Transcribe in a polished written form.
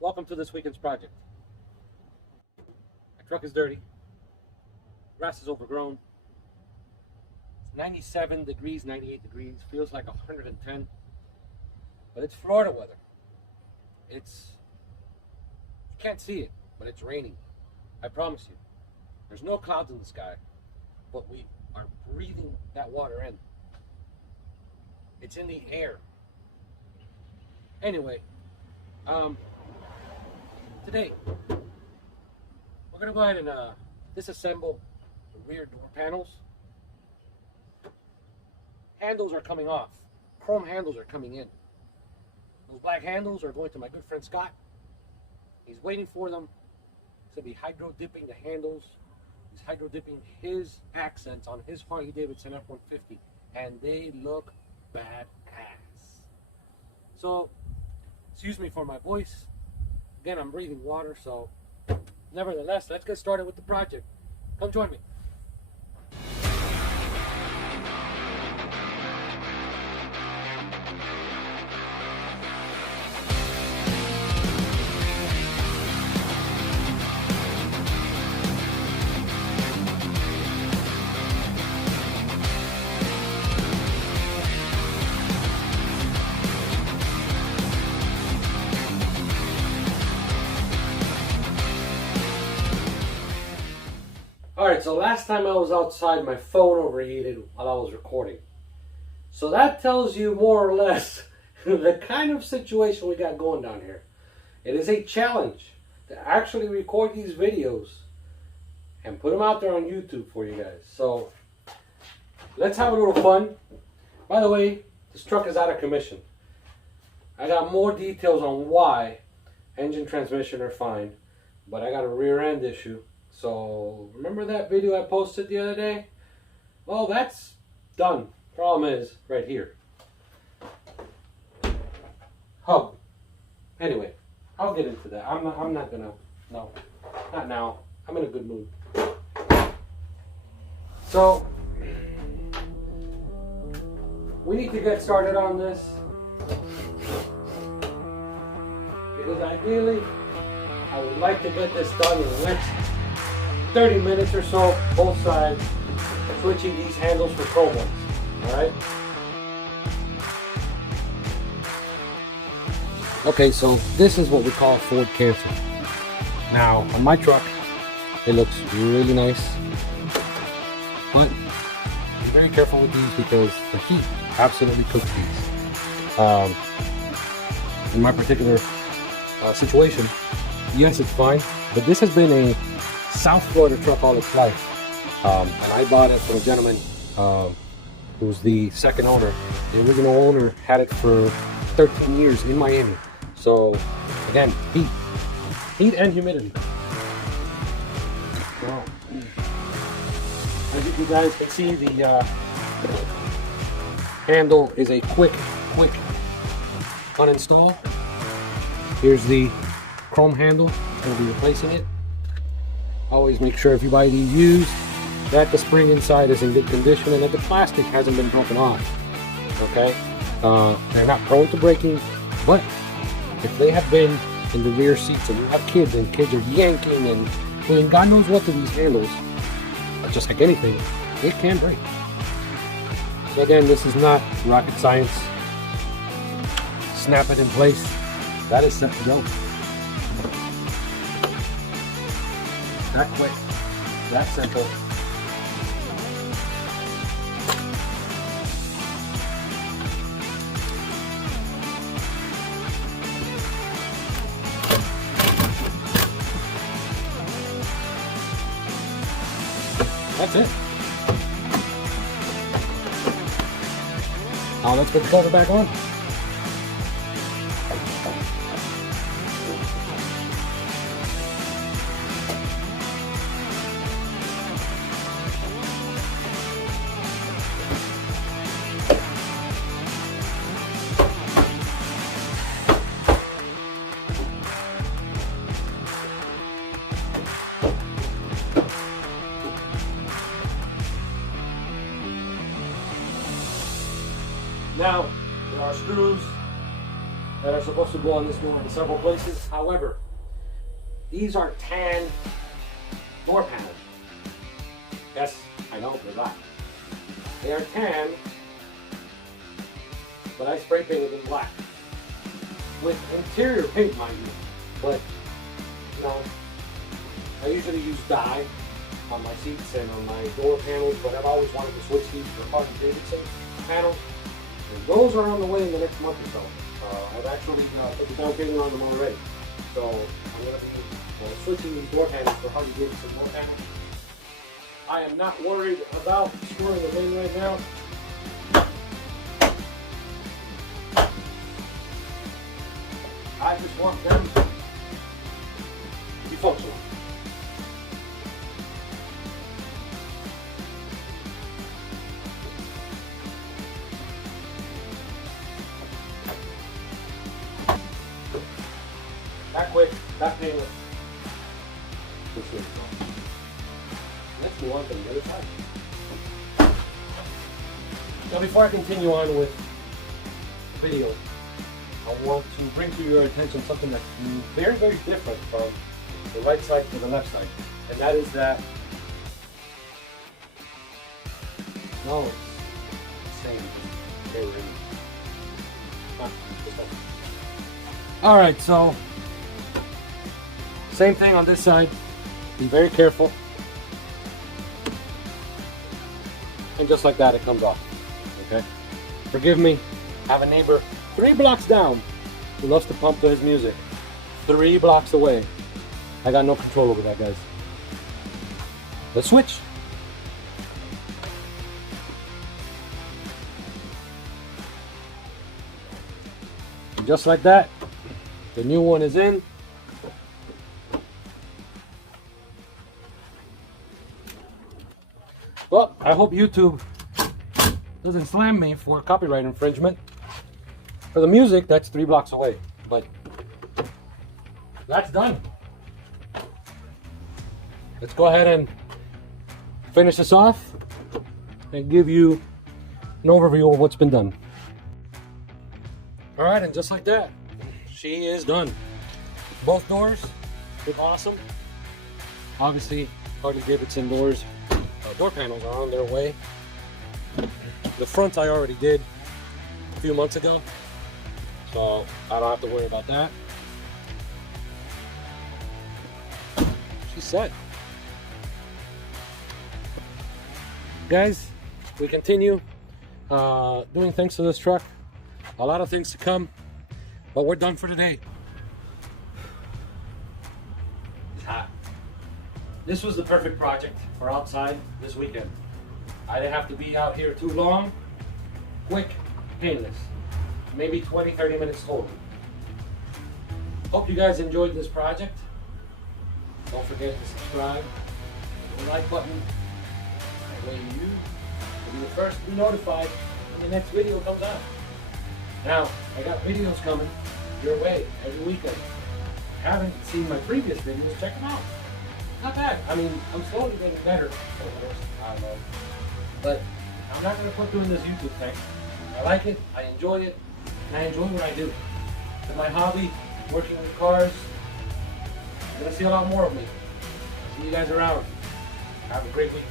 Welcome to this weekend's project. My truck is dirty. Grass is overgrown. It's 97 degrees, 98 degrees. Feels like 110. But it's Florida weather. You can't see it, but it's raining. I promise you. There's no clouds in the sky, but we are breathing that water in. It's in the air. Anyway, today we're gonna go ahead and disassemble the rear door panels. Handles are coming off. Chrome handles are coming in. Those black handles are going to my good friend Scott. He's waiting for them. He's gonna be hydro dipping the handles. He's hydro dipping his accents on his Harley Davidson F-150, and they look badass. So, excuse me for my voice. Again, I'm breathing water, so nevertheless, let's get started with the project. Come join me. Alright, so last time I was outside, my phone overheated while I was recording. So that tells you more or less the kind of situation we got going down here. It is a challenge to actually record these videos and put them out there on YouTube for you guys. So let's have a little fun. By the way, this truck is out of commission. I got more details on why. Engine, transmission are fine, but I got a rear end issue. So, remember that video I posted the other day? Well, that's done. Problem is, right here. Hub. Anyway, I'll get into that. I'm not gonna, no, not now. I'm in a good mood. So, we need to get started on this. Because ideally, I would like to get this done in the next 30 minutes or so, both sides, switching these handles for chrome ones. Alright? Okay, so this is what we call Ford Cancer. Now, on my truck, it looks really nice. But be very careful with these because the heat absolutely cooks these. In my particular situation, yes, it's fine, but this has been a South Florida truck all its life, and I bought it from a gentleman who was the second owner. The original owner had it for 13 years in Miami. So again, heat and humidity. So, as you guys can see, the handle is a quick uninstall. Here's the chrome handle. I'll be replacing it. Always make sure if you buy these used that the spring inside is in good condition and that the plastic hasn't been broken off. Okay, they're not prone to breaking, but if they have been in the rear seats and you have kids and kids are yanking and doing God knows what to these handles, just like anything, it can break. So again, this is not rocket science. Snap it in place. That is set to go. That quick, that simple. That's it. Now let's put the cover back on. Now, there are screws that are supposed to go on this door in several places. However, these are tan door panels. Yes, I know, they're black. They are tan, but I spray painted them black. With interior paint, mind you. But, you know, I usually use dye on my seats and on my door panels, but I've always wanted to switch these for Harley-Davidson panels. And those are on the way in the next month or so. I've actually put the down payment on them already. So I'm going to be switching these door panels for Harley-Davidson door panels. I am not worried about screwing them in right now. I just want them to be functional. That quick, that painless. Let's move on to the other side. Now before I continue on with the video, I want to bring to your attention something that's very, very different from the right side to the left side. And that is that, no, it's the same. Alright, so same thing on this side. Be very careful. And just like that, it comes off. Okay? Forgive me. I have a neighbor 3 blocks down who loves to pump to his music. 3 blocks away. I got no control over that, guys. Let's switch. And just like that, the new one is in. Well, I hope YouTube doesn't slam me for copyright infringement. For the music, that's 3 blocks away, but that's done. Let's go ahead and finish this off and give you an overview of what's been done. All right, and just like that, she is done. Both doors look awesome. Obviously, Harley-Davidson doors. Door panels are on their way. The front I already did a few months ago, so I don't have to worry about that. She's set. Guys, we continue doing things to this truck. A lot of things to come, but we're done for today. It's hot. This was the perfect project for outside this weekend. I didn't have to be out here too long. Quick, painless. Maybe 20-30 minutes total. Hope you guys enjoyed this project. Don't forget to subscribe. Hit the like button. That way you will be the first to be notified when the next video comes out. Now, I got videos coming your way every weekend. If you haven't seen my previous videos, check them out. Not bad. I mean, I'm slowly getting better over this. I don't know. But I'm not going to quit doing this YouTube thing. I like it, I enjoy it, and I enjoy what I do. It's my hobby, working with cars. You're going to see a lot more of me. See you guys around. Have a great week.